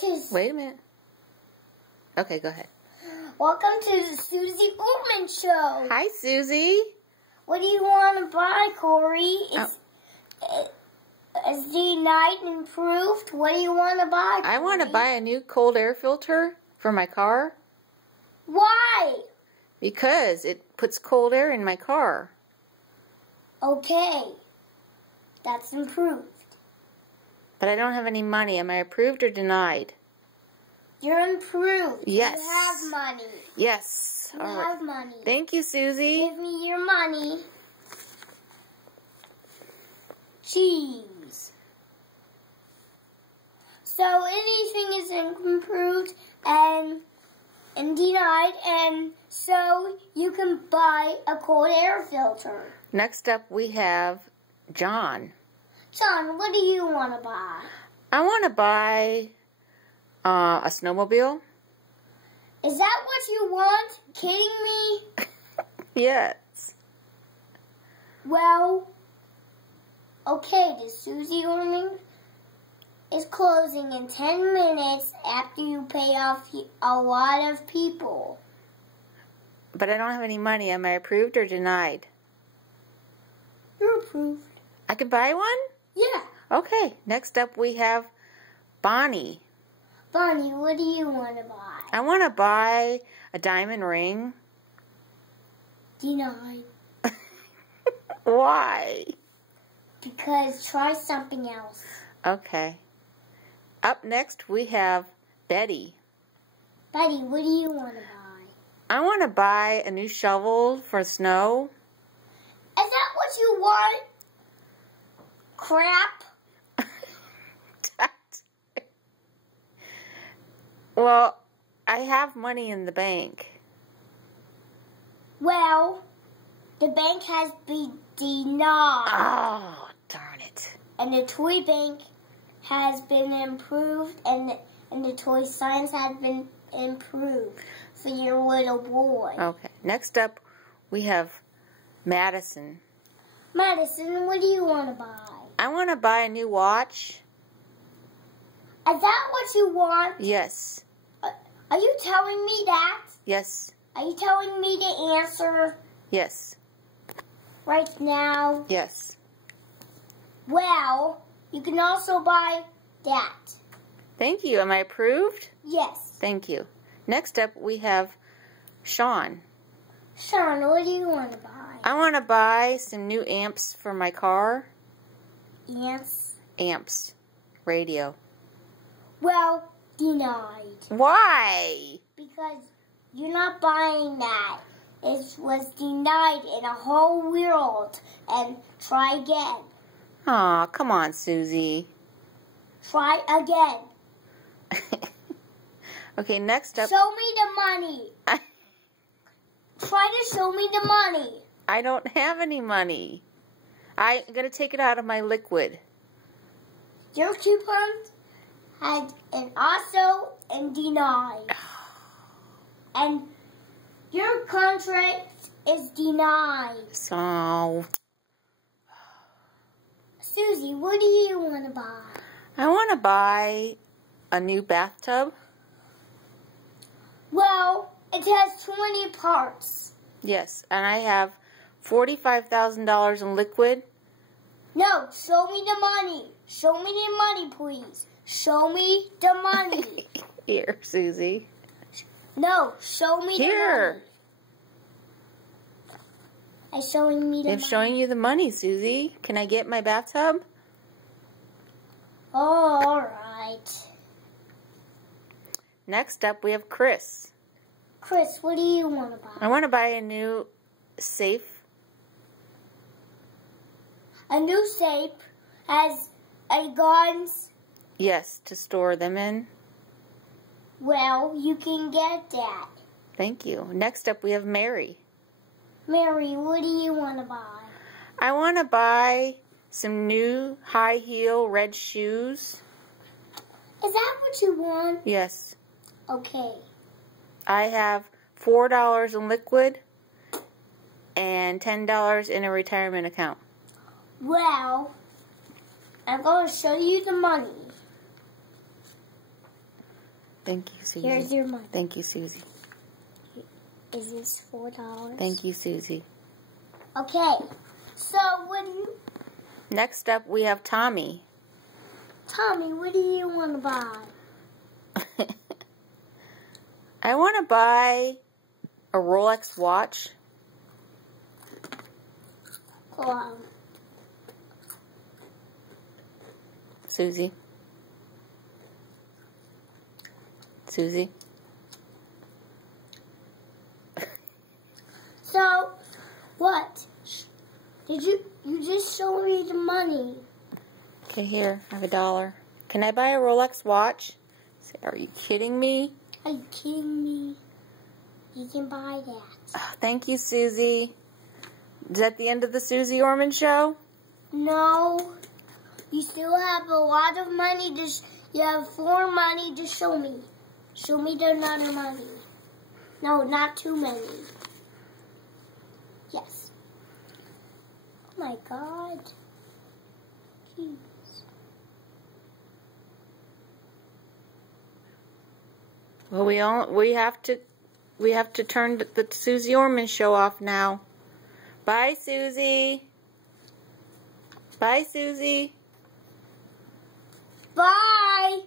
to... Wait a minute. Okay, go ahead. Welcome to the Suze Orman Show. Hi, Susie. What do you want to buy, Corey? Is the night improved? What do you want to buy, Corey? I want to buy a new cold air filter for my car. Why? Because it puts cold air in my car. Okay. That's improved. But I don't have any money. Am I approved or denied? You're improved. Yes. You have money. Yes. You All right. have money. Thank you, Susie. Give me your money. Cheese. So anything is improved and denied, and so you can buy a cold air filter. Next up, we have John. John, what do you want to buy? I want to buy a snowmobile. Is that what you want? Kidding me? Yes. Well, okay, the Suze Orman is closing in 10 minutes after you pay off a lot of people. But I don't have any money. Am I approved or denied? You're approved. I could buy one? Yeah. Okay. Next up, we have Bonnie. Bonnie, what do you want to buy? I want to buy a diamond ring. Denied. Why? Because try something else. Okay. Up next, we have Betty. Betty, what do you want to buy? I want to buy a new shovel for snow. Is that what you want? Crap. Well, I have money in the bank. Well, the bank has been denied. Oh, darn it. And the toy bank has been improved, and the toy signs have been improved for your little boy. Okay. Next up, we have Madison. Madison, what do you want to buy? I want to buy a new watch. Is that what you want? Yes. Are you telling me that? Yes. Are you telling me the answer Yes. right now? Yes. Well, you can also buy that. Thank you. Am I approved? Yes. Thank you. Next up, we have Sean. Sean, what do you want to buy? I want to buy some new amps for my car. Yes. Amps. Radio. Well, denied. Why? Because you're not buying that. It was denied in a whole world. And try again. Aw, come on, Susie. Try again. Okay, next up. Show me the money. Try to show me the money. I don't have any money. I'm going to take it out of my liquid. Your coupons had an also and denied. And your contract is denied. So, Susie, what do you want to buy? I want to buy a new bathtub. Well, it has 20 parts. Yes, and I have $45,000 in liquid. No, show me the money. Show me the money, please. Show me the money. Here, Susie. No, show me the money. Here. I'm showing me the I'm money. showing you the money, Susie. Can I get my bathtub? Oh, all right. Next up, we have Chris. Chris, what do you want to buy? I want to buy a new safe. A new safe has guns. Yes, to store them in. Well, you can get that. Thank you. Next up, we have Mary. Mary, what do you want to buy? I want to buy some new high heel red shoes. Is that what you want? Yes. Okay. I have $4 in liquid and $10 in a retirement account. Well, I'm going to show you the money. Thank you, Susie. Here's your money. Thank you, Susie. Is this $4? Thank you, Susie. Okay. So what do you... Next up, we have Tommy. Tommy, what do you want to buy? I want to buy a Rolex watch. Susie. Susie. So, what? You just showed me the money. Okay, here, I have $1. Can I buy a Rolex watch? Are you kidding me? Are you kidding me? You can buy that. Oh, thank you, Susie. Is that the end of the Suze Orman show? No. You still have a lot of money. You have 4 money to show me. Show me the other money. No, not too many. Yes. Oh my God. Jeez. Well, we have to turn the Suze Orman show off now. Bye, Susie. Bye, Susie. Bye.